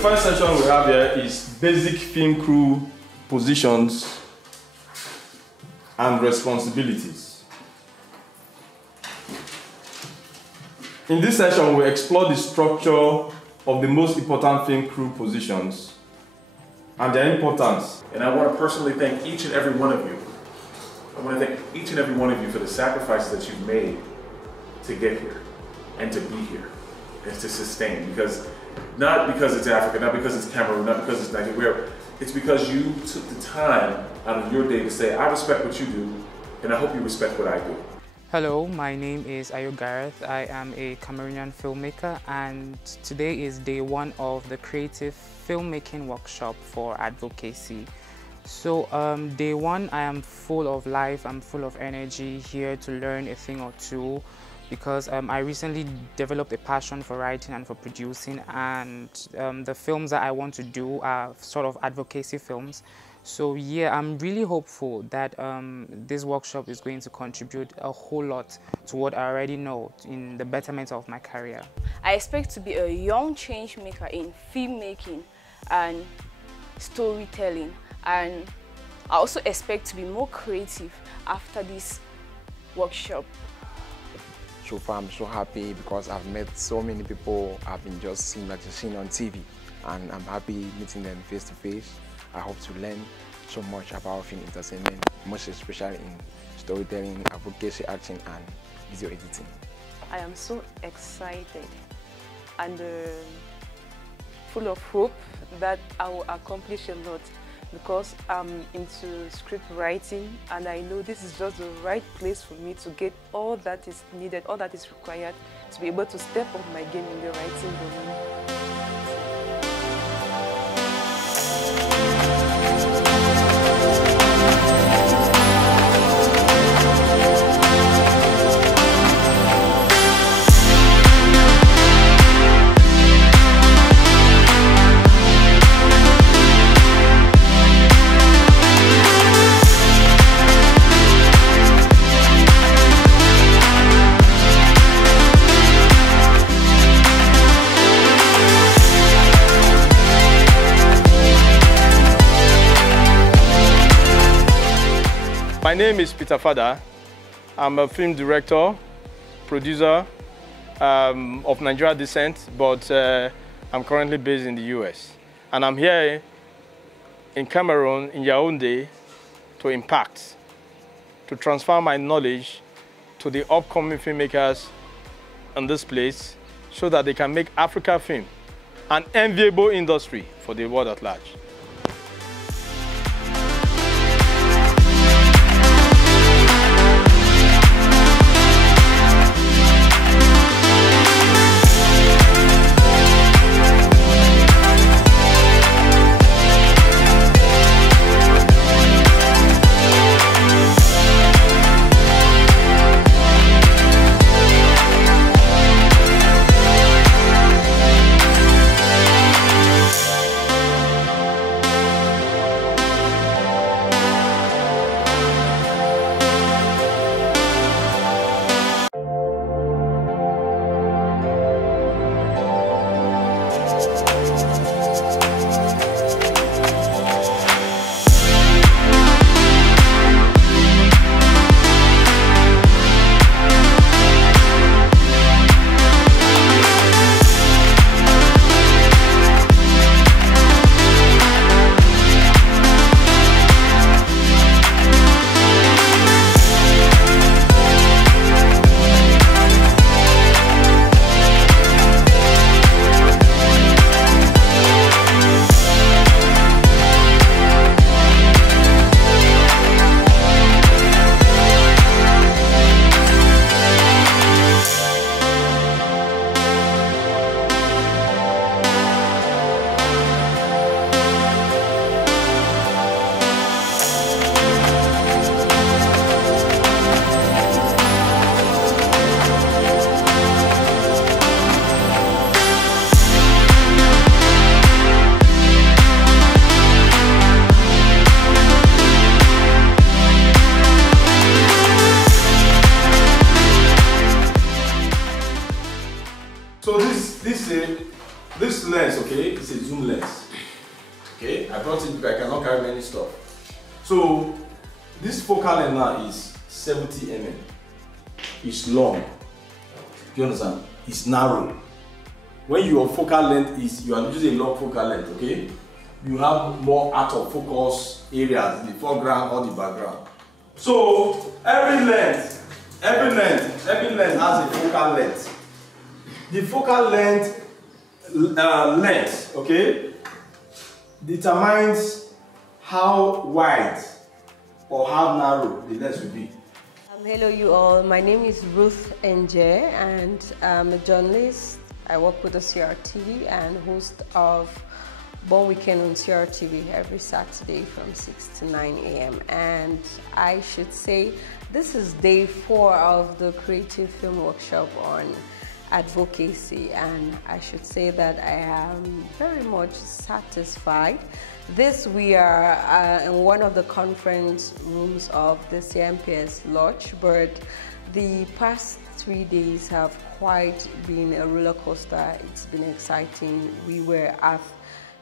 first section we have here is basic film crew positions and responsibilities. In this session, we explore the structure of the most important film crew positions and their importance. And I want to personally thank each and every one of you. I want to thank each and every one of you for the sacrifices that you've made to get here and to be here and to sustain. Because not because it's Africa, not because it's Cameroon, not because it's Nigeria. It's because you took the time out of your day to say, I respect what you do, and I hope you respect what I do. Hello, my name is Ayo Gareth. I am a Cameroonian filmmaker, and today is day one of the creative filmmaking workshop for Advocacy. So day one, I am full of life, I'm full of energy, here to learn a thing or two, because I recently developed a passion for writing and for producing, and the films that I want to do are sort of advocacy films. So yeah, I'm really hopeful that this workshop is going to contribute a whole lot to what I already know in the betterment of my career. I expect to be a young change maker in filmmaking and storytelling, and I also expect to be more creative after this workshop. So far, I'm so happy because I've met so many people I've been just seeing on TV, and I'm happy meeting them face to face. I hope to learn so much about film entertainment, most especially in storytelling, advocacy, acting, and video editing. I am so excited and full of hope that I will accomplish a lot, because I'm into script writing, and I know this is just the right place for me to get all that is needed, all that is required to be able to step up my game in the writing domain. My name is Peter Fada. I'm a film director, producer of Nigerian descent, but I'm currently based in the US. And I'm here in Cameroon, in Yaoundé, to impact, to transfer my knowledge to the upcoming filmmakers in this place so that they can make Africa film an enviable industry for the world at large. This lens, okay, is a zoom lens. Okay, I brought it because I cannot carry many stuff. So this focal length now is 70 mm. It's long. Do you understand? It's narrow. When your focal length is, you are using a long focal length, okay? You have more out of focus areas, the foreground or the background. So every lens has a focal length. The focal length, okay, determines how wide or how narrow the lens will be. Hello you all, my name is Ruth NJ and I'm a journalist. I work with the CRTV and host of Born Weekend on CRTV every Saturday from 6 to 9 a.m. And I should say this is day 4 of the Creative Film Workshop on Advocacy, and I should say that I am very much satisfied. We are in one of the conference rooms of the CMPS Lodge, but the past 3 days have quite been a roller coaster. It's been exciting. We were at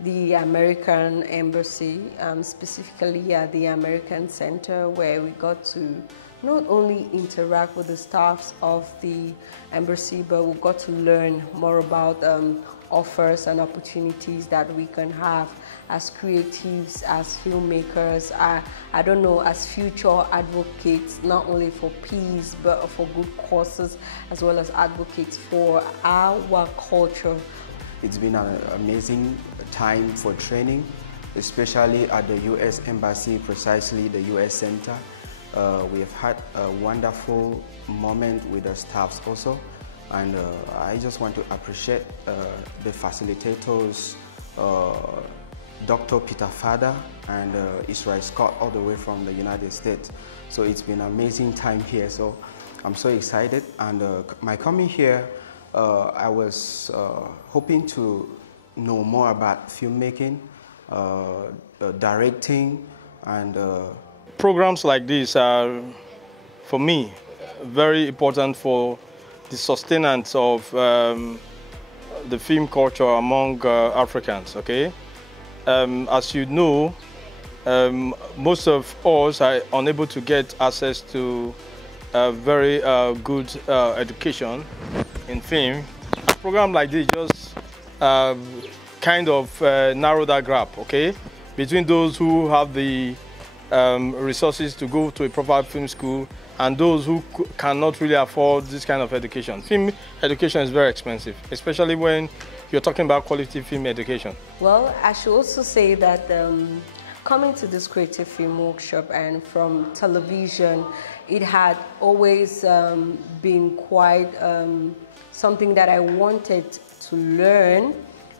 the American Embassy, specifically at the American Center, where we got to not only interact with the staffs of the embassy, but we got to learn more about offers and opportunities that we can have as creatives, as filmmakers, I don't know, as future advocates, not only for peace, but for good causes, as well as advocates for our culture. It's been an amazing time for training, especially at the U.S. Embassy, precisely the U.S. Center. We have had a wonderful moment with the staffs also, and I just want to appreciate the facilitators, Dr. Peter Fada and Isreal Scott, all the way from the United States. So it's been an amazing time here, so I'm so excited. And my coming here, I was hoping to know more about filmmaking, directing, and programs like this are, for me, very important for the sustenance of the film culture among Africans, okay? As you know, most of us are unable to get access to very good education in film. A program like this just kind of narrow that gap, okay? Between those who have the resources to go to a proper film school and those who cannot really afford this kind of education. Film education is very expensive, especially when you're talking about quality film education. Well, I should also say that coming to this creative film workshop and from television, it had always been quite something that I wanted to learn.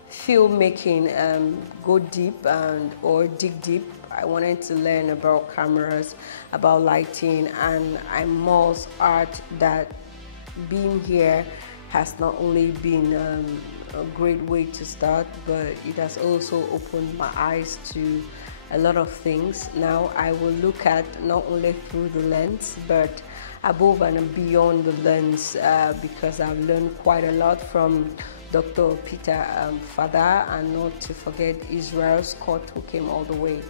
Filmmaking, go deep or dig deep. I wanted to learn about cameras, about lighting, and I must add that being here has not only been a great way to start, but it has also opened my eyes to a lot of things. Now I will look at not only through the lens, but above and beyond the lens, because I've learned quite a lot from Dr. Peter Fada, and not to forget Isreal Scott, who came all the way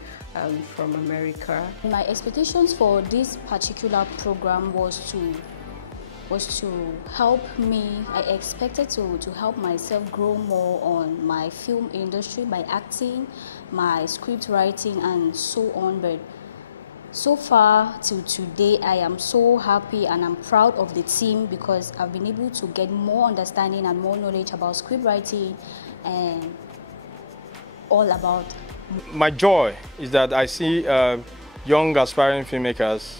from America. My expectations for this particular program was to help me. I expected to help myself grow more on my film industry, my acting, my script writing, and so on. But so far till today, I am so happy and I'm proud of the team because I've been able to get more understanding and more knowledge about script writing and all about. My joy is that I see young aspiring filmmakers,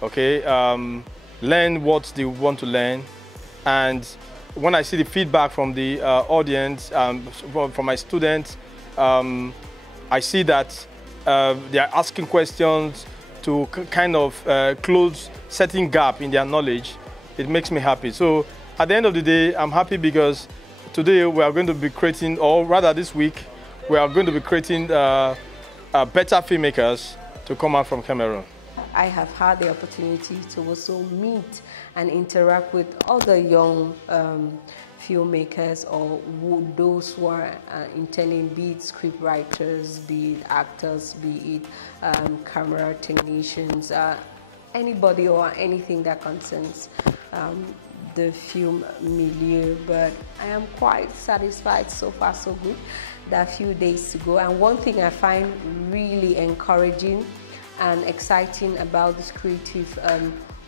okay, learn what they want to learn, and when I see the feedback from the audience, from my students, I see that they are asking questions to kind of close certain gap in their knowledge. It makes me happy. So at the end of the day, I'm happy because today we are going to be creating, or rather this week, we are going to be creating better filmmakers to come out from Cameroon. I have had the opportunity to also meet and interact with other young filmmakers or those who are intending, be it script writers, be it actors, be it camera technicians, anybody or anything that concerns the film milieu. But I am quite satisfied. So far so good. There are a few days to go, and one thing I find really encouraging and exciting about this creative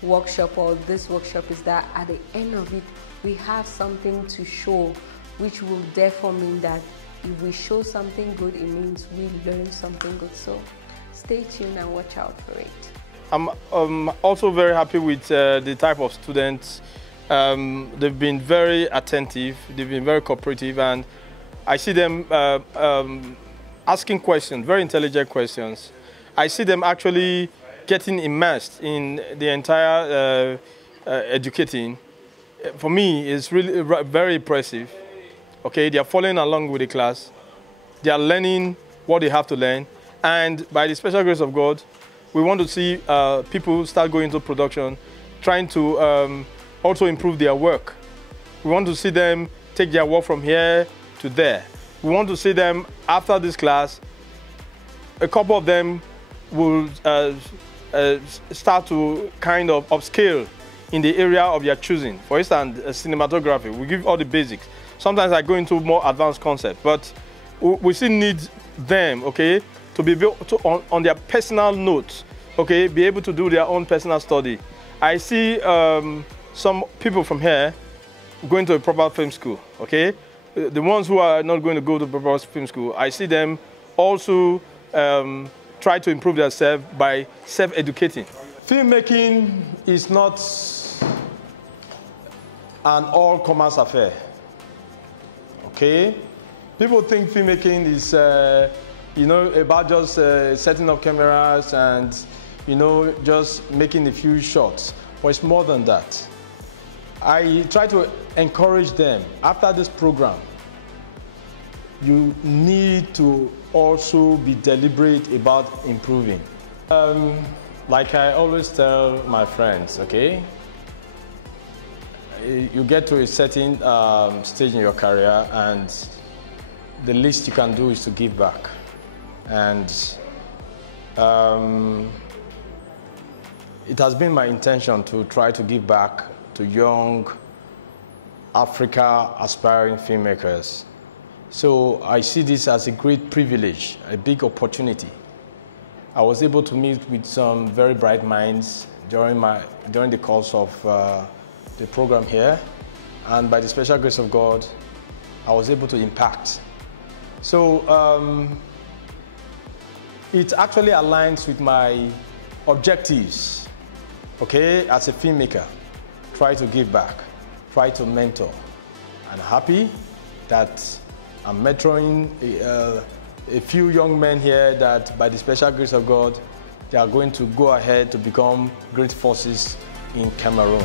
workshop or this workshop is that at the end of it we have something to show, which will therefore mean that if we show something good, it means we learn something good. So stay tuned and watch out for it. I'm also very happy with the type of students. They've been very attentive, they've been very cooperative, and I see them asking questions, very intelligent questions. I see them actually getting immersed in the entire educating. For me, it's really very impressive. Okay, they are following along with the class. They are learning what they have to learn. And by the special grace of God, we want to see people start going into production, trying to also improve their work. We want to see them take their work from here to there. We want to see them, after this class, a couple of them will start to kind of upscale in the area of their choosing. For instance, cinematography, we give all the basics. Sometimes I go into more advanced concepts, but we still need them, okay, to be able to, on their personal notes, okay, be able to do their own personal study. I see some people from here going to a proper film school, okay? The ones who are not going to go to proper film school, I see them also try to improve themselves by self-educating. Filmmaking is not an all-commerce affair, okay? People think filmmaking is, about just setting up cameras and, just making a few shots. But it's more than that. I try to encourage them, after this program, you need to also be deliberate about improving. Like I always tell my friends, okay, you get to a certain stage in your career and the least you can do is to give back. And it has been my intention to try to give back to young Africa aspiring filmmakers. So I see this as a great privilege, a big opportunity. I was able to meet with some very bright minds during the course of the program here, and by the special grace of God, I was able to impact. So it actually aligns with my objectives, okay, as a filmmaker. Try to give back, try to mentor. I'm happy that I'm mentoring a few young men here that, by the special grace of God, they are going to go ahead to become great forces in Cameroon.